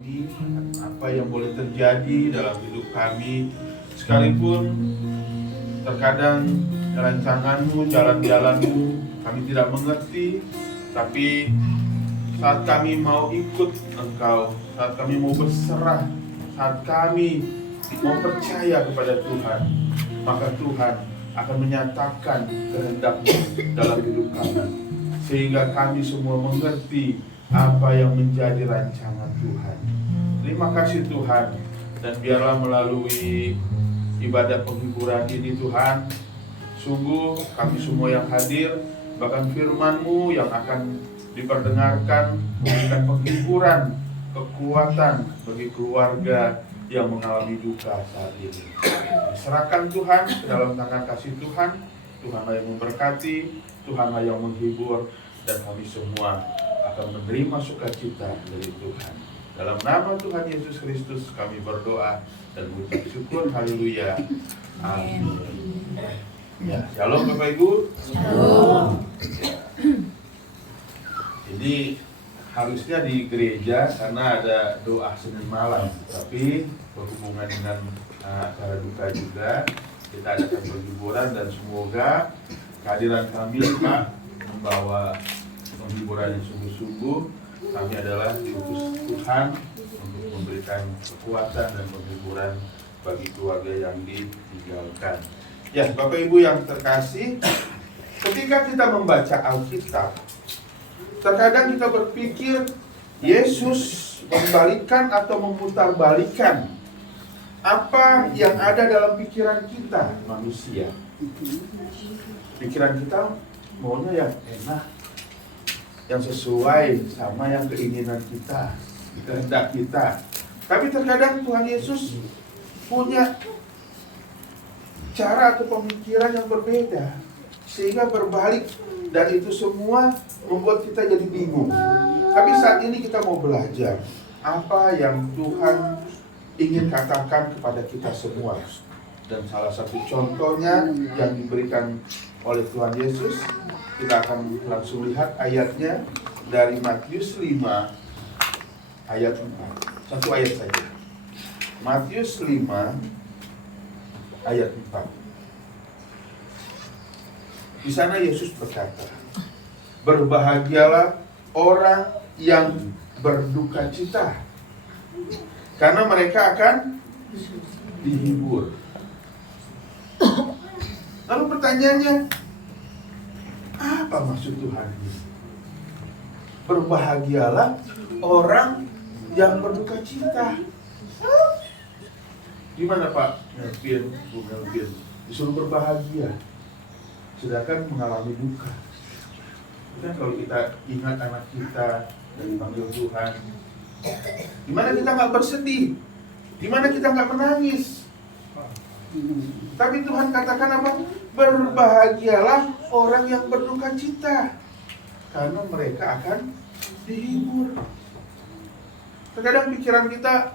Apa yang boleh terjadi dalam hidup kami, sekalipun terkadang rancanganmu, jalan-jalanmu kami tidak mengerti, tapi saat kami mau ikut Engkau, saat kami mau berserah, saat kami mau percaya kepada Tuhan, maka Tuhan akan menyatakan kehendak-Mu dalam hidup kami, sehingga kami semua mengerti apa yang menjadi rancangan Tuhan. Terima kasih Tuhan, dan biarlah melalui ibadah penghiburan ini Tuhan, sungguh kami semua yang hadir, bahkan firman-Mu yang akan diperdengarkan, memberikan penghiburan, kekuatan bagi keluarga yang mengalami duka saat ini. Serahkan Tuhan ke dalam tangan kasih Tuhan. Tuhanlah yang memberkati, Tuhanlah yang menghibur, dan kami semua akan menerima sukacita dari Tuhan. Dalam nama Tuhan Yesus Kristus kami berdoa dan mengucap syukur. Haleluya. Amin. Ya, shalom Bapak Ibu. Shalom. Ini harusnya di gereja karena ada doa Senin malam, tapi berhubungan dengan acara duka juga, kita adakan penghiburan, dan semoga kehadiran kami Pak membawa penghiburan yang sungguh-sungguh. Kami adalah diutus Tuhan untuk memberikan kekuatan dan penghiburan bagi keluarga yang ditinggalkan. Ya, Bapak Ibu yang terkasih, ketika kita membaca Alkitab, terkadang kita berpikir Yesus membalikkan atau memutarbalikkan apa yang ada dalam pikiran kita manusia. Pikiran kita maunya yang enak, yang sesuai sama yang keinginan kita, kehendak kita. Tapi terkadang Tuhan Yesus punya cara atau pemikiran yang berbeda, sehingga berbalik, dan itu semua membuat kita jadi bingung. Tapi saat ini kita mau belajar apa yang Tuhan ingin katakan kepada kita semua. Dan salah satu contohnya yang diberikan oleh Tuhan Yesus, kita akan langsung lihat ayatnya dari Matius 5 ayat 4. Satu ayat saja. Matius 5 ayat 4. Di sana Yesus berkata, "Berbahagialah orang yang berduka cita, karena mereka akan dihibur." Lalu pertanyaannya, apa maksud Tuhan ini? Berbahagialah orang yang berduka cita. Gimana Pak Melvin, Bu Melvin? Disuruh berbahagia, sedangkan mengalami duka. Kan kalau kita ingat anak kita dan dipanggil Tuhan, gimana kita nggak bersedih? Gimana kita nggak menangis? Tapi Tuhan katakan apa? Berbahagialah orang yang berduka cita, karena mereka akan dihibur. Terkadang pikiran kita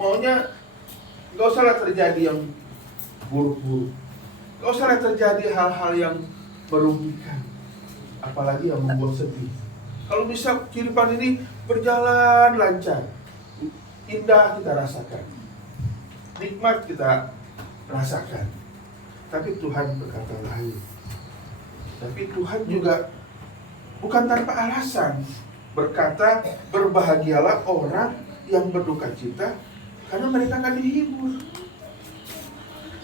maunya gak usahlah terjadi yang buruk-buruk, gak usahlah terjadi hal-hal yang merugikan, apalagi yang membuat sedih. Kalau bisa kehidupan ini berjalan lancar, indah kita rasakan, nikmat kita rasakan. Tapi Tuhan berkata lain. Tapi Tuhan juga bukan tanpa alasan berkata, berbahagialah orang yang berduka cita, karena mereka akan dihibur.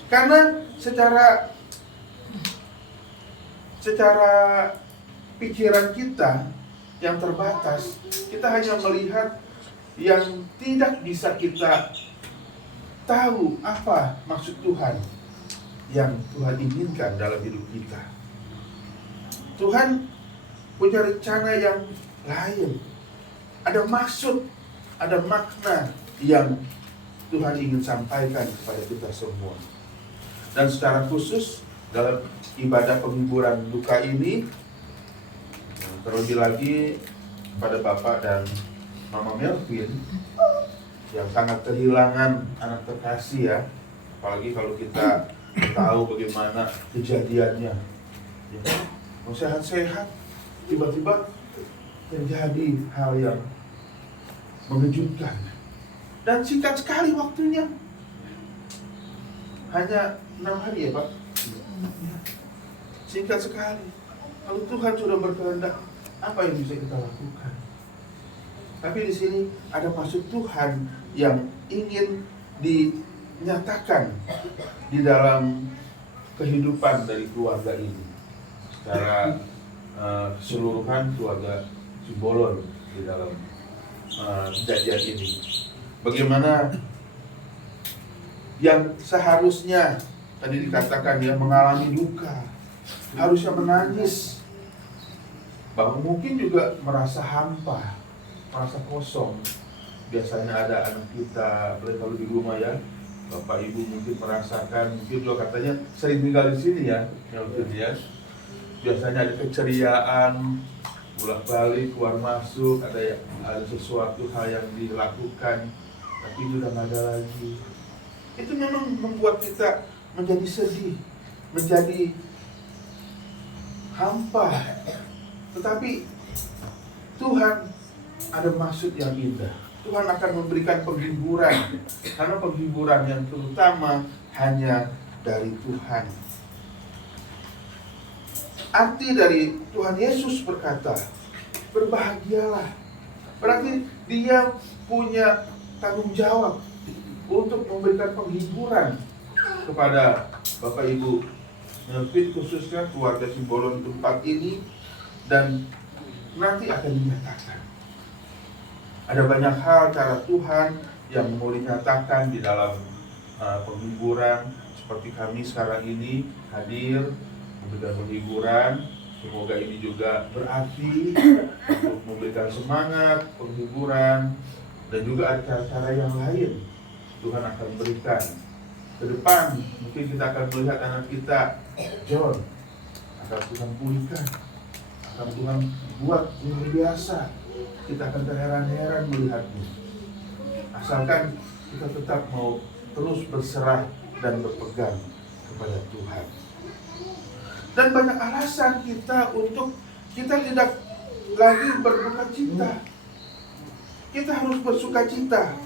Karena secara pikiran kita yang terbatas, kita hanya melihat yang tidak bisa kita tahu apa maksud Tuhan yang Tuhan inginkan dalam hidup kita. Tuhan punya rencana yang lain. Ada maksud, ada makna yang Tuhan ingin sampaikan kepada kita semua. Dan secara khusus dalam ibadah penghiburan duka ini, terlebih lagi pada Bapak dan Mama Melvin yang sangat kehilangan anak terkasih ya. Apalagi kalau kita tahu bagaimana kejadiannya. Ya, mau sehat-sehat, tiba-tiba terjadi hal yang mengejutkan. Dan singkat sekali waktunya. Hanya 6 hari ya Pak? Singkat sekali. Kalau Tuhan sudah berkehendak, apa yang bisa kita lakukan? Tapi di sini ada maksud Tuhan yang ingin dinyatakan di dalam kehidupan dari keluarga ini. Secara keseluruhan keluarga Simbolon di dalam kejadian ini. Bagaimana yang seharusnya tadi dikatakan dia mengalami duka, harusnya menangis, bahwa mungkin juga merasa hampa, merasa kosong. Biasanya ada anak kita, kalau di rumah ya, bapak ibu mungkin merasakan, mungkin juga katanya sering tinggal di sini ya, mungkin ya. Biasanya ada keceriaan, bolak balik, keluar masuk, ada sesuatu hal yang dilakukan, tapi sudah nggak ada lagi. Itu memang membuat kita menjadi sedih, menjadi hampa. Tetapi Tuhan ada maksud yang indah. Tuhan akan memberikan penghiburan, karena penghiburan yang terutama hanya dari Tuhan. Arti dari Tuhan Yesus berkata, berbahagialah. Berarti dia punya tanggung jawab untuk memberikan penghiburan kepada Bapak Ibu Melvin, khususnya keluarga Simbolon tempat ini, dan nanti akan dinyatakan. Ada banyak hal cara Tuhan yang mau dinyatakan di dalam penghiburan, seperti kami sekarang ini hadir memberikan penghiburan. Semoga ini juga berarti untuk memberikan semangat, penghiburan, dan juga ada cara-cara yang lain Tuhan akan berikan ke depan. Mungkin kita akan melihat anak kita John akan Tuhan pulihkan, akan Tuhan buat luar biasa. Kita akan terheran-heran melihatnya, asalkan kita tetap mau terus berserah dan berpegang kepada Tuhan. Dan banyak alasan kita untuk kita tidak lagi berduka cita. Kita harus bersuka cita.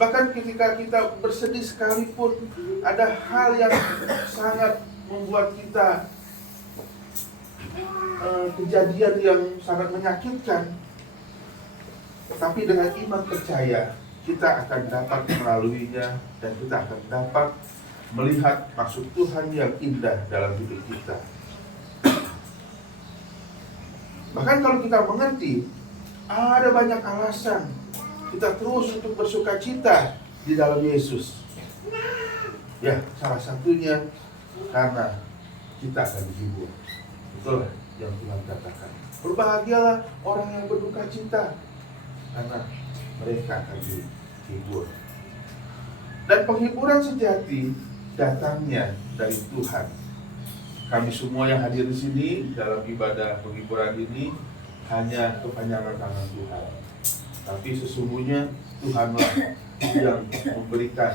Bahkan ketika kita bersedih sekalipun, ada hal yang sangat membuat kita kejadian yang sangat menyakitkan. Tapi dengan iman percaya, kita akan dapat melaluinya, dan kita akan dapat melihat maksud Tuhan yang indah dalam hidup kita. Bahkan kalau kita mengerti, ada banyak alasan kita terus untuk bersuka cita di dalam Yesus. Ya, salah satunya karena kita akan dihibur. Itulah yang Tuhan katakan. Berbahagialah orang yang berduka cita, karena mereka akan dihibur. Dan penghiburan sejati datangnya dari Tuhan. Kami semua yang hadir di sini dalam ibadah penghiburan ini hanya kepanjangan tangan Tuhan. Tapi sesungguhnya Tuhanlah yang memberikan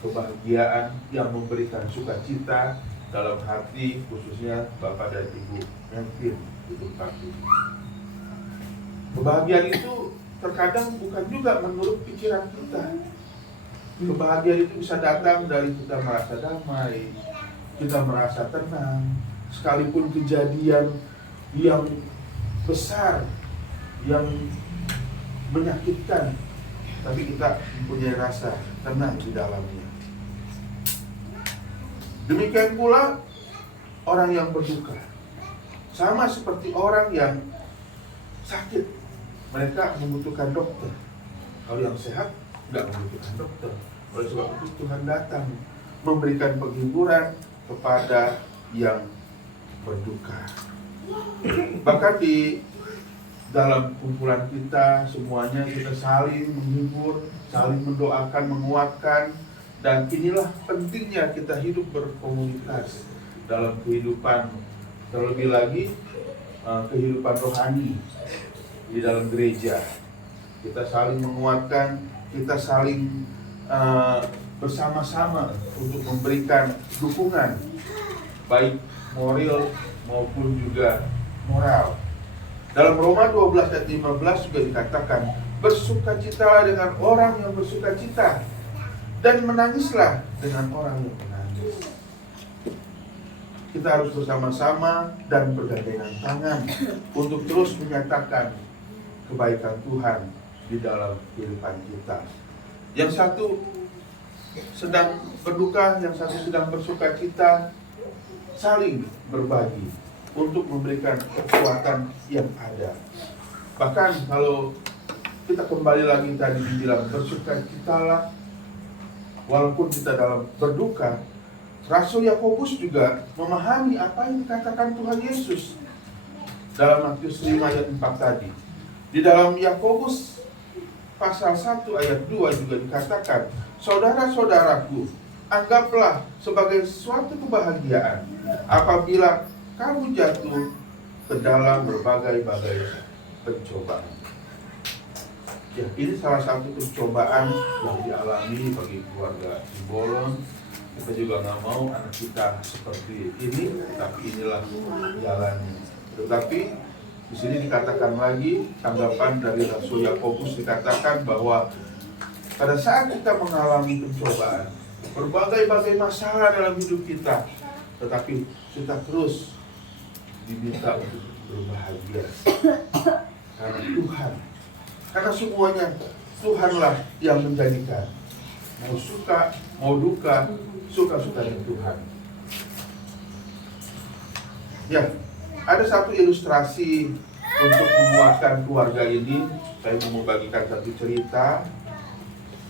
kebahagiaan, yang memberikan sukacita dalam hati, khususnya Bapak dan Ibu Melvin di tempat ini. Kebahagiaan itu terkadang bukan juga menurut pikiran kita. Kebahagiaan itu bisa datang dari kita merasa damai, kita merasa tenang, sekalipun kejadian yang besar, yang menyakitkan, tapi kita mempunyai rasa tenang di dalamnya. Demikian pula orang yang berduka, sama seperti orang yang sakit, mereka membutuhkan dokter. Kalau yang sehat nggak membutuhkan dokter. Oleh sebab itu Tuhan datang memberikan penghiburan kepada yang berduka. Bahkan di dalam kumpulan kita semuanya, kita saling menghibur, saling mendoakan, menguatkan. Dan inilah pentingnya kita hidup berkomunitas dalam kehidupan, terlebih lagi kehidupan rohani di dalam gereja. Kita saling menguatkan, kita saling bersama-sama untuk memberikan dukungan, baik moral maupun juga moral. Dalam Roma 12 ayat 15 juga dikatakan, Bersukacitalah dengan orang yang bersukacita, dan menangislah dengan orang yang menangis. Kita harus bersama-sama dan bergandengan tangan untuk terus menyatakan kebaikan Tuhan di dalam kehidupan kita. Yang satu sedang berduka, yang satu sedang bersukacita, saling berbagi untuk memberikan kekuatan yang ada. Bahkan kalau kita kembali lagi tadi dibilang bersukacitalah walaupun kita dalam berduka, Rasul Yakobus juga memahami apa yang dikatakan Tuhan Yesus dalam Matius 5 ayat 4 tadi. Di dalam Yakobus pasal 1 ayat 2 juga dikatakan, saudara-saudaraku, anggaplah sebagai suatu kebahagiaan apabila kamu jatuh ke dalam berbagai-bagai pencobaan. Ya, ini salah satu pencobaan yang dialami bagi keluarga Simbolon. Kita juga nggak mau anak kita seperti ini, tapi inilah jalannya. Tetapi di sini dikatakan lagi, tanggapan dari Rasul Yakobus dikatakan bahwa pada saat kita mengalami pencobaan, berbagai-bagai masalah dalam hidup kita, tetapi kita terus diminta untuk berbahagia karena Tuhan. Karena semuanya Tuhanlah yang menjadikan. Mau suka, mau duka, suka-sukanya Tuhan. Ya, ada satu ilustrasi untuk menguatkan keluarga ini. Saya mau membagikan satu cerita.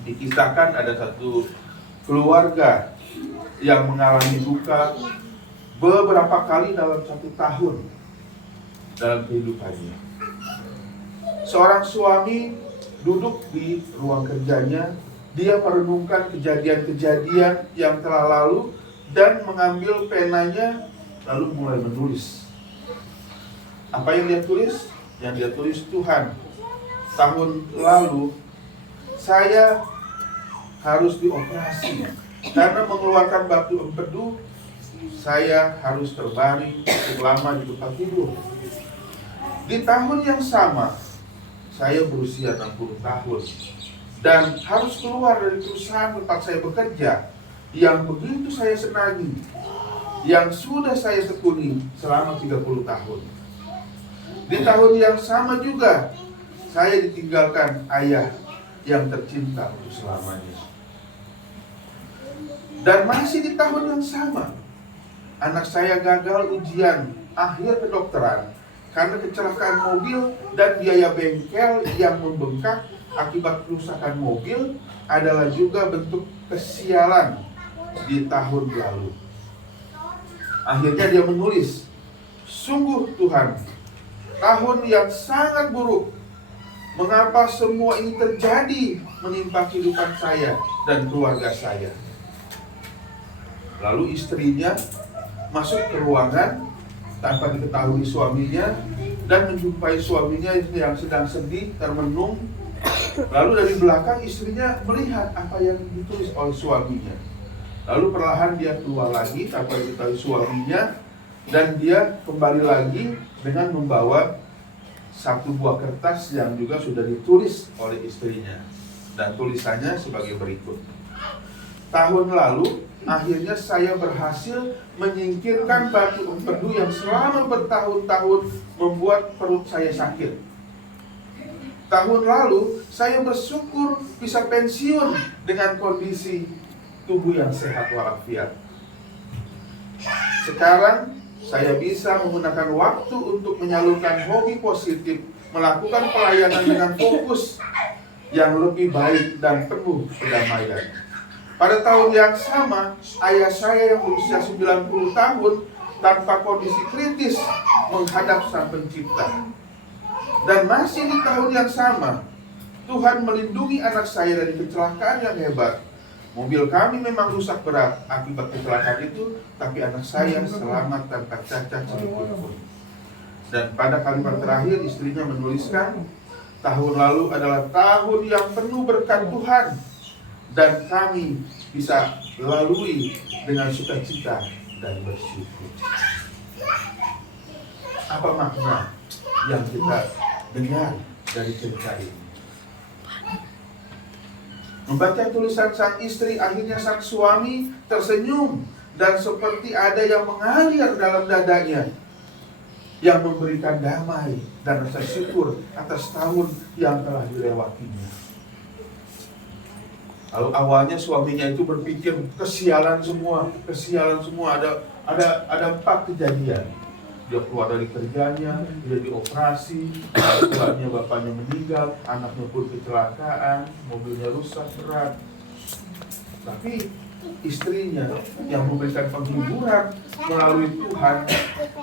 Dikisahkan ada satu keluarga yang mengalami duka beberapa kali dalam 1 tahun dalam kehidupannya. Seorang suami duduk di ruang kerjanya, dia merenungkan kejadian-kejadian yang telah lalu dan mengambil penanya lalu mulai menulis. Apa yang dia tulis? Yang dia tulis, Tuhan, tahun lalu saya harus dioperasi karena mengeluarkan batu empedu. Saya harus terbaring cukup lama di tempat tidur. Di tahun yang sama, saya berusia 60 tahun dan harus keluar dari perusahaan tempat saya bekerja yang begitu saya senangi, yang sudah saya tekuni selama 30 tahun. Di tahun yang sama juga, saya ditinggalkan ayah yang tercinta untuk selamanya. Dan masih di tahun yang sama, anak saya gagal ujian akhir kedokteran karena kecelakaan mobil dan biaya bengkel yang membengkak akibat kerusakan mobil adalah juga bentuk kesialan di tahun lalu. Akhirnya dia menulis, sungguh Tuhan, tahun yang sangat buruk. Mengapa semua ini terjadi menimpa kehidupan saya dan keluarga saya? Lalu istrinya masuk ke ruangan tanpa diketahui suaminya dan menjumpai suaminya yang sedang sedih, termenung. Lalu dari belakang istrinya melihat apa yang ditulis oleh suaminya. Lalu perlahan dia keluar lagi tanpa diketahui suaminya, dan dia kembali lagi dengan membawa satu buah kertas yang juga sudah ditulis oleh istrinya. Dan tulisannya sebagai berikut. Tahun lalu akhirnya saya berhasil menyingkirkan batu empedu yang selama bertahun-tahun membuat perut saya sakit. Tahun lalu saya bersyukur bisa pensiun dengan kondisi tubuh yang sehat walafiat. Sekarang saya bisa menggunakan waktu untuk menyalurkan hobi positif, melakukan pelayanan dengan fokus yang lebih baik dan penuh kedamaian. Pada tahun yang sama, ayah saya yang berusia 90 tahun tanpa kondisi kritis menghadap Sang Pencipta. Dan masih di tahun yang sama, Tuhan melindungi anak saya dari kecelakaan yang hebat. Mobil kami memang rusak berat akibat kecelakaan itu, tapi anak saya selamat tanpa cacat sedikit pun. Dan pada kalimat terakhir istrinya menuliskan, tahun lalu adalah tahun yang penuh berkat Tuhan, dan kami bisa lalui dengan sukacita dan bersyukur. Apa makna yang kita dengar dari cerita ini? Membaca tulisan sang istri, akhirnya sang suami tersenyum dan seperti ada yang mengalir dalam dadanya, yang memberikan damai dan rasa syukur atas tahun yang telah dilewatinya. Lalu awalnya suaminya itu berpikir kesialan semua. Ada 4 kejadian. Dia keluar dari kerjanya, dia dioperasi, tuanya bapaknya meninggal, anaknya pun kecelakaan, mobilnya rusak berat. Tapi istrinya yang memberikan penghiburan melalui Tuhan,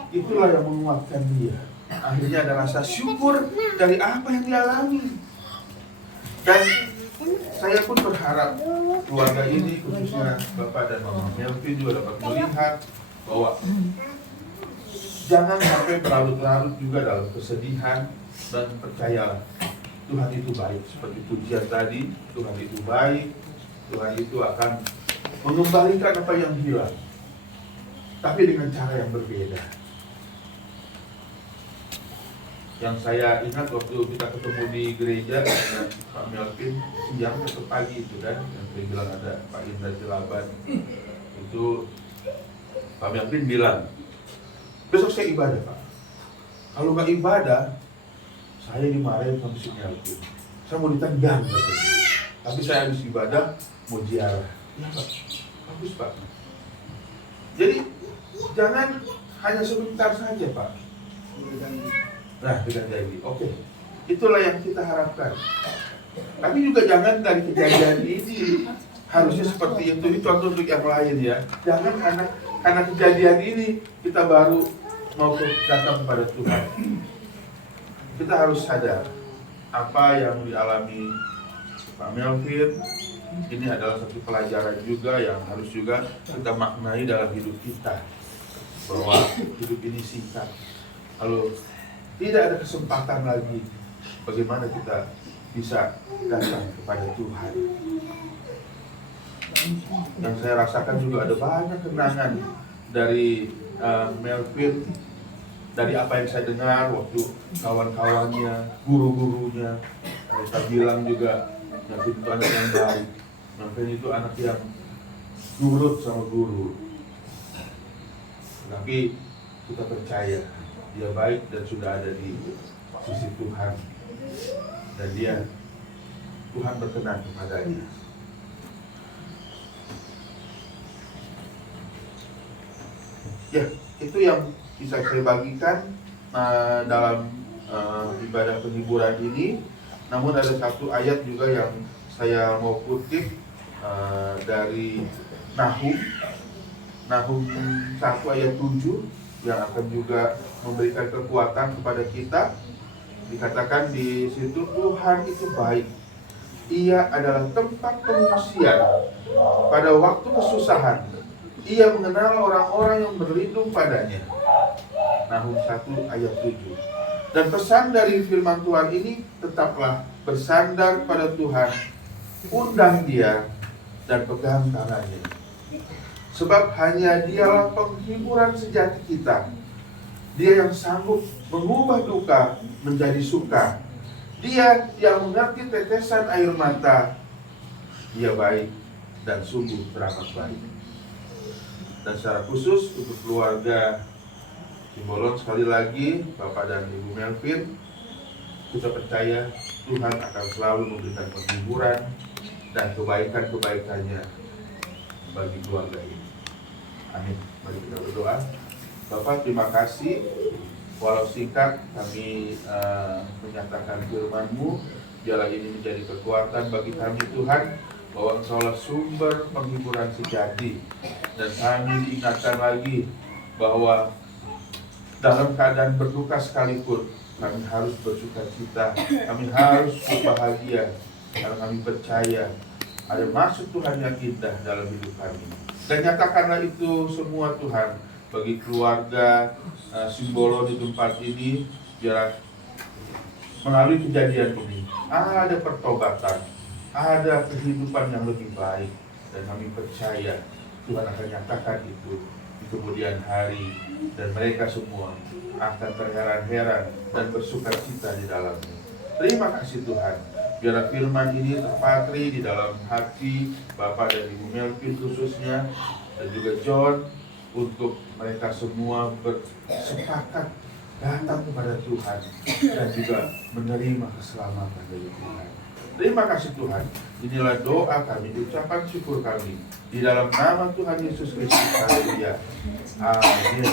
itulah yang menguatkan dia. Akhirnya ada rasa syukur dari apa yang dialami. Dan saya pun berharap keluarga ini, khususnya Bapak dan Mama Melvin, juga dapat melihat bahwa jangan sampai berlarut-larut juga dalam kesedihan, dan percayalah Tuhan itu baik. Seperti pujian tadi, Tuhan itu baik, Tuhan itu akan mengembalikan apa yang hilang, tapi dengan cara yang berbeda. Yang saya ingat waktu kita ketemu di gereja dengan Pak Melvin siang atau pagi itu kan, yang saya bilang ada Pak Indra Cilaban, itu Pak Melvin bilang, besok saya ibadah Pak. Kalau nggak ibadah, saya dimarahin sama si Melvin. Saya mau ditendang katanya. Tapi saya habis ibadah mau ziarah. Ya Pak, bagus Pak. Jadi jangan hanya sebentar saja Pak. Nah, dengan janji. Oke, itulah yang kita harapkan. Tapi juga jangan dari kejadian ini harusnya seperti itu contoh untuk yang lain ya. Jangan karena kejadian ini kita baru mau datang kepada Tuhan. Kita harus sadar apa yang dialami Pak Melvin. Ini adalah satu pelajaran juga yang harus juga kita maknai dalam hidup kita, bahwa hidup ini singkat. Lalu tidak ada kesempatan lagi bagaimana kita bisa datang kepada Tuhan. Yang saya rasakan juga ada banyak kenangan dari Melvin, dari apa yang saya dengar waktu kawan-kawannya, guru-gurunya. Mereka bilang juga Melvin itu anak yang baik, Melvin itu anak yang nurut sama guru. Tapi kita percaya dia baik dan sudah ada di sisi Tuhan, dan Tuhan berkenan kepadanya. Ya, itu yang bisa saya bagikan dalam ibadah penghiburan ini. Namun ada satu ayat juga yang saya mau kutip dari Nahum 1 ayat 7 yang akan juga memberikan kekuatan kepada kita. Dikatakan di situ, Tuhan itu baik. Ia adalah tempat pengungsian pada waktu kesusahan. Ia mengenal orang-orang yang berlindung padanya. Nahum 1 ayat 7. Dan pesan dari firman Tuhan ini, tetaplah bersandar pada Tuhan, undang Dia dan pegang tangannya. Sebab hanya Dialah penghiburan sejati kita. Dia yang sanggup mengubah duka menjadi suka. Dia yang mengerti tetesan air mata. Dia baik dan sungguh teramat baik. Dan secara khusus untuk keluarga Simbolon, sekali lagi Bapak dan Ibu Melvin, kita percaya Tuhan akan selalu memberikan penghiburan dan kebaikan-kebaikannya bagi keluarga ini. Amin. Mari kita berdoa. Bapak, terima kasih. Walau singkat, kami menyatakan firman-Mu. Biarlah ini menjadi kekuatan bagi kami Tuhan, bahwa Engkaulah sumber penghiburan sejati. Dan kami diingatkan lagi bahwa dalam keadaan berduka sekalipun, kami harus bersuka cita, kami harus berbahagia, karena kami percaya ada maksud Tuhan yang indah dalam hidup kami. Dan nyatakanlah itu semua Tuhan bagi keluarga Simbolon di tempat ini, biar melalui kejadian ini ada pertobatan, ada kehidupan yang lebih baik, dan kami percaya Tuhan akan nyatakan itu di kemudian hari, dan mereka semua akan terheran-heran dan bersuka cita di dalamnya. Terima kasih Tuhan. Biar firman ini terpatri di dalam hati Bapak dan Ibu Melvin khususnya, dan juga John, untuk mereka semua bersepakat datang kepada Tuhan dan juga menerima keselamatan dari Tuhan. Terima kasih Tuhan. Inilah doa kami, ucapan syukur kami di dalam nama Tuhan Yesus Kristus. Haleluya. Amin.